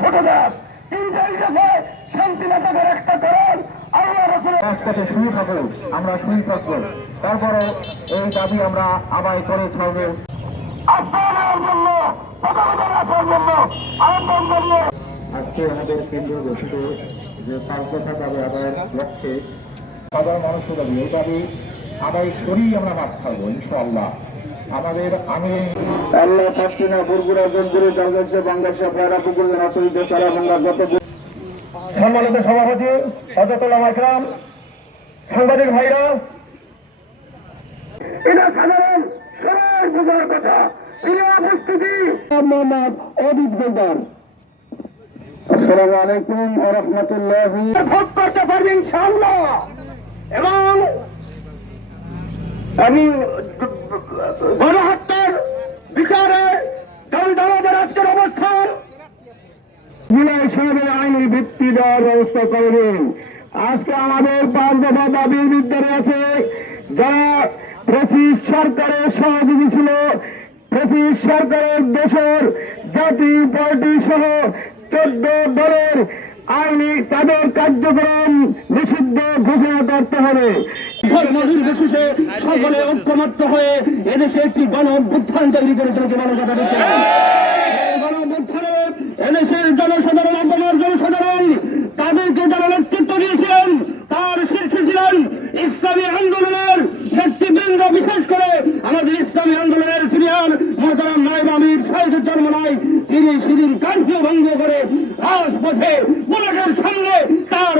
ছোট দেশ শান্তি নেতাদের একটা করেন একসাথে শুয়ে থাকুন, আমরা শুয়ে থাকবো, তারপরে এই দাবি আমরা আদায় করে ছাড়বো। আজকে আমাদের কেন্দ্র ঘোষিত যে 5 দফা দাবি আদায়ের লক্ষ্যে সাধারণ মানুষের দাবি, এই দাবি আদায় করেই আমরা মাঠ ছাড়বো ইনশাআল্লাহ। আমাদের আমি আল্লাহ শাসিনা বরগুড়া জনগুরু বাংলাদেশে প্রায়রা পুকুরের আসরিত সারা বাংলা যত সম্মানিত সভাপতি, হযরতুল আকরাম, সাংবাদিক ভাইরা, এটা সাধারণ সবাই বোঝার কথা। উপস্থিতি মোহাম্মদ অদিত গোলদার। আসসালামু আলাইকুম ওয়া রাহমাতুল্লাহি। ভোট করতে পারবে ইনশাআল্লাহ। এবং আমি গণহত্যার বিচারে দাবিদারদের আজকের অবস্থান জুলাই সনদের আইনি ভিত্তি দেওয়ার ব্যবস্থা করবেন। আজকে আমাদের 5 দফা দাবির বিরুদ্ধে আছে যারা ব্রিটিশ সরকারের সহযোগী ছিল, ব্রিটিশ সরকারের দোসর জাতীয় পার্টি সহ 14 দলের আইনি তাদের কার্যক্রম নিষিদ্ধ ঘোষণা করতে হবে। ধর্মীয় বিশেষে সকলে ঐক্যমত্য হয়ে এদেশে একটি গণ অভ্যুত্থান তৈরি করেছিল কি মনে কথা দিতে গণ অভ্যুত্থানে এদেশের জনসাধারণ, আপনার জনসাধারণ তাদেরকে যারা নেতৃত্ব দিয়েছিলেন তার শীর্ষে ছিলেন ইসলামী আন্দোলনের নেতৃবৃন্দ, বিশেষ করে আমাদের ইসলামী আন্দোলনের সিনিয়র মোহতারাম নায়েব আমির শহীদ জন্মনায় তিনি সেদিন কার্ফিউ ভঙ্গ করে রাজপথে বুলেটের সামনে তার